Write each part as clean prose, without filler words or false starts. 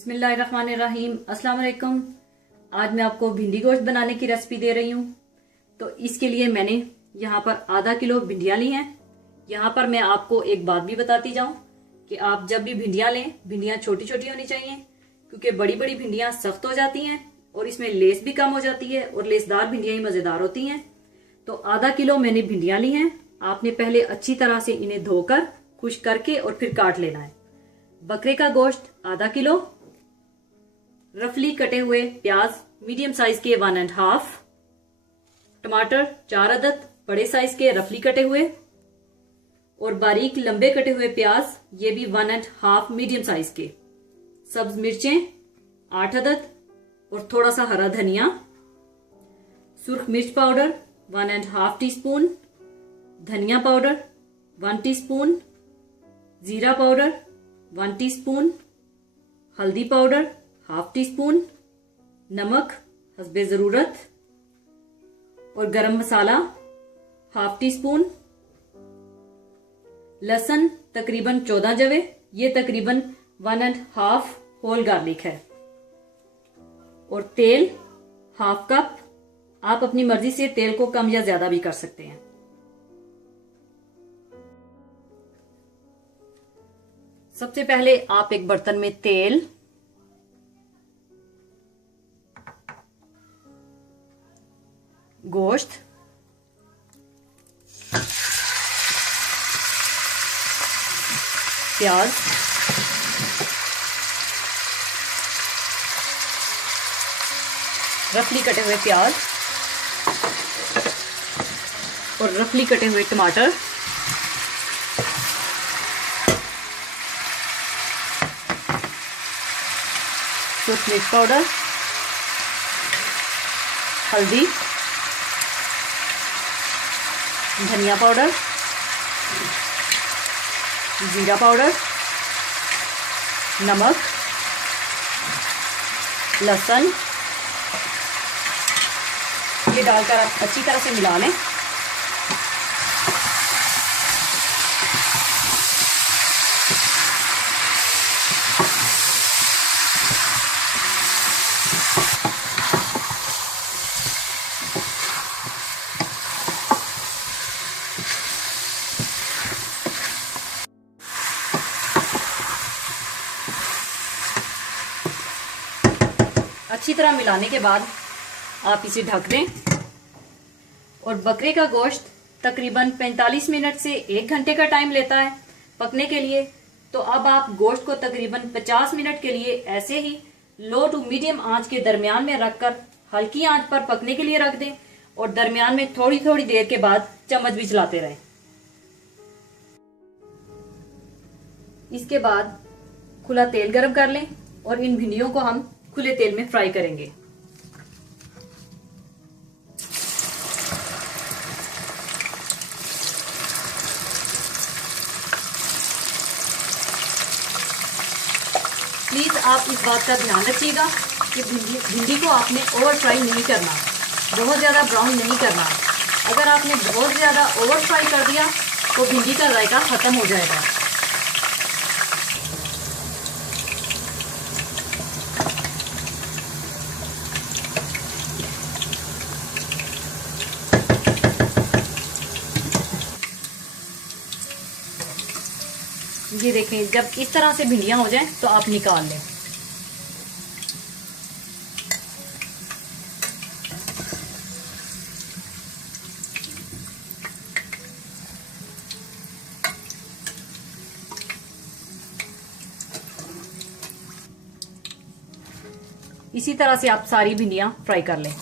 बिस्मिल्लाहिर्रहमानिर्रहीम। अस्सलाम वालेकुम। आज मैं आपको भिंडी गोश्त बनाने की रेसिपी दे रही हूँ। तो इसके लिए मैंने यहाँ पर आधा किलो भिंडियाँ ली हैं। यहाँ पर मैं आपको एक बात भी बताती जाऊँ कि आप जब भी भिंडियाँ लें, भिंडियाँ छोटी छोटी होनी चाहिए, क्योंकि बड़ी बड़ी भिंडियाँ सख्त हो जाती हैं और इसमें लेस भी कम हो जाती है और लेसदार भिंडियाँ ही मज़ेदार होती हैं। तो आधा किलो मैंने भिंडियाँ ली हैं। आपने पहले अच्छी तरह से इन्हें धोकर खुश्क करके और फिर काट लेना है। बकरे का गोश्त आधा किलो, रफली कटे हुए प्याज मीडियम साइज के 1.5, टमाटर 4 अदद बड़े साइज के रफली कटे हुए, और बारीक लंबे कटे हुए प्याज ये भी 1.5 मीडियम साइज के, सब्ज मिर्चें 8 अदद और थोड़ा सा हरा धनिया, सुर्ख मिर्च पाउडर 1.5 टीस्पून, धनिया पाउडर 1 टीस्पून, जीरा पाउडर 1 टीस्पून, हल्दी पाउडर 1/2 टीस्पून, नमक हस्बे ज़रूरत, और गरम मसाला 1/2 टीस्पून, लहसुन तकरीबन 14 जवे, ये तकरीबन 1.5 होल गार्लिक है, और तेल 1/2 कप। आप अपनी मर्जी से तेल को कम या ज्यादा भी कर सकते हैं। सबसे पहले आप एक बर्तन में तेल, गोश्त, प्याज, रफली कटे हुए प्याज और रफली कटे हुए टमाटर, सूर्ख मिर्च पाउडर, हल्दी, धनिया पाउडर, जीरा पाउडर, नमक, लहसुन, ये डालकर आप अच्छी तरह से मिला लें। अच्छी तरह मिलाने के बाद आप इसे ढक दें। और बकरे का गोश्त तकरीबन 45 मिनट से 1 घंटे का टाइम लेता है पकने के लिए। तो अब आप गोश्त को तकरीबन 50 मिनट के लिए ऐसे ही लो टू मीडियम आंच के दरमियान में रखकर हल्की आंच पर पकने के लिए रख दें, और दरमियान में थोड़ी थोड़ी देर के बाद चम्मच भी चलाते रहें। इसके बाद खुला तेल गरम कर लें और इन भिंडियों को हम खुले तेल में फ्राई करेंगे। प्लीज आप इस बात का ध्यान रखिएगा कि भिंडी को आपने ओवर फ्राई नहीं करना, बहुत ज्यादा ब्राउन नहीं करना। अगर आपने बहुत ज्यादा ओवर फ्राई कर दिया तो भिंडी का जायका खत्म हो जाएगा। ये देखें, जब इस तरह से भिंडियां हो जाएं तो आप निकाल लें। इसी तरह से आप सारी भिंडियां फ्राई कर लें।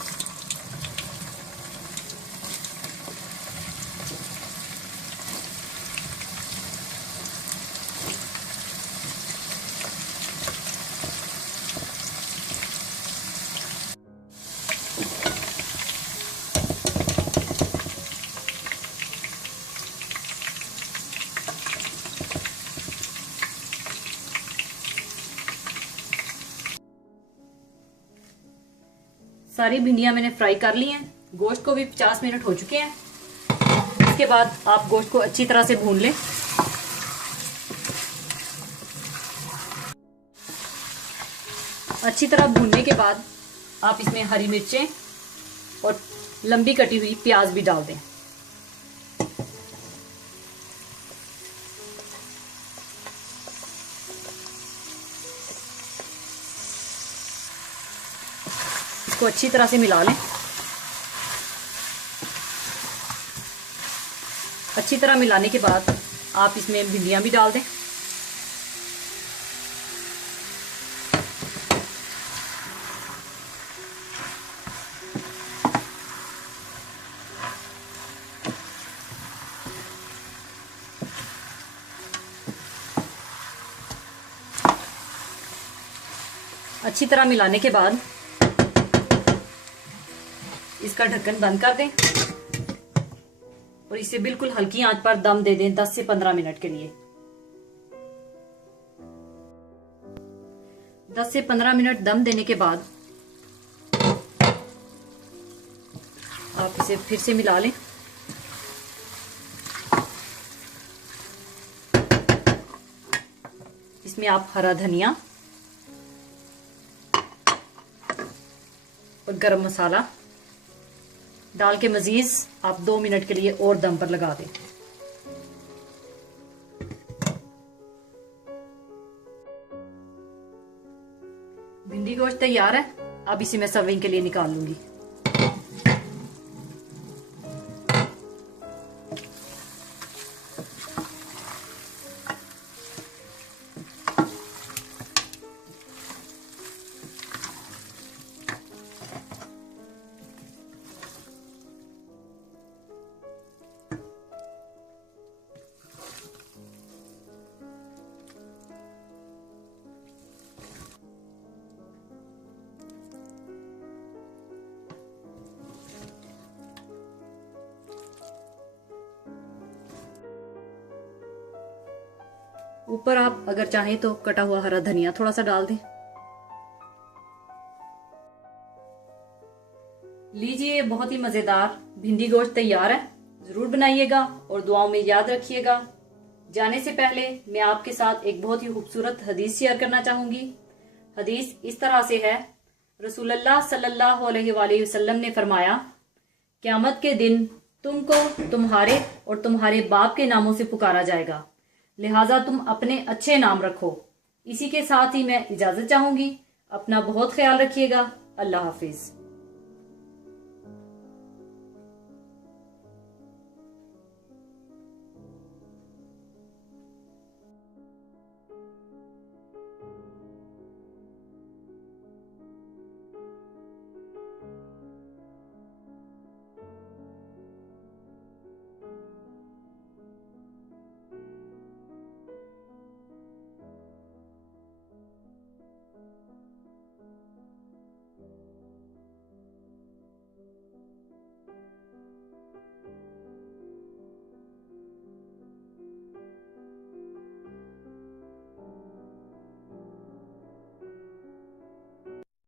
सारी भिंडियां मैंने फ्राई कर ली हैं। गोश्त को भी 50 मिनट हो चुके हैं। इसके बाद आप गोश्त को अच्छी तरह से भून लें। अच्छी तरह भूनने के बाद आप इसमें हरी मिर्चें और लंबी कटी हुई प्याज भी डाल दें। इसको अच्छी तरह से मिला लें। अच्छी तरह मिलाने के बाद आप इसमें भिंडियां भी डाल दें। अच्छी तरह मिलाने के बाद इसका ढक्कन बंद कर दें और इसे बिल्कुल हल्की आंच पर दम दे दें 10 से 15 मिनट के लिए। 10 से 15 मिनट दम देने के बाद आप इसे फिर से मिला लें। इसमें आप हरा धनिया और गरम मसाला डाल के मजीद आप 2 मिनट के लिए और दम पर लगा दें। भिंडी गोश्त तैयार है। अब इसे मैं सर्विंग के लिए निकाल लूंगी। ऊपर आप अगर चाहें तो कटा हुआ हरा धनिया थोड़ा सा डाल दें। लीजिए, बहुत ही मजेदार भिंडी गोश्त तैयार है। जरूर बनाइएगा और दुआओं में याद रखिएगा। जाने से पहले मैं आपके साथ एक बहुत ही खूबसूरत हदीस शेयर करना चाहूंगी। हदीस इस तरह से है, रसूलुल्लाह सल्लल्लाहु अलैहि वसल्लम ने फरमाया, क़यामत के दिन तुमको तुम्हारे और तुम्हारे बाप के नामों से पुकारा जाएगा, लिहाजा तुम अपने अच्छे नाम रखो। इसी के साथ ही मैं इजाजत चाहूंगी। अपना बहुत ख्याल रखिएगा। अल्लाह हाफिज।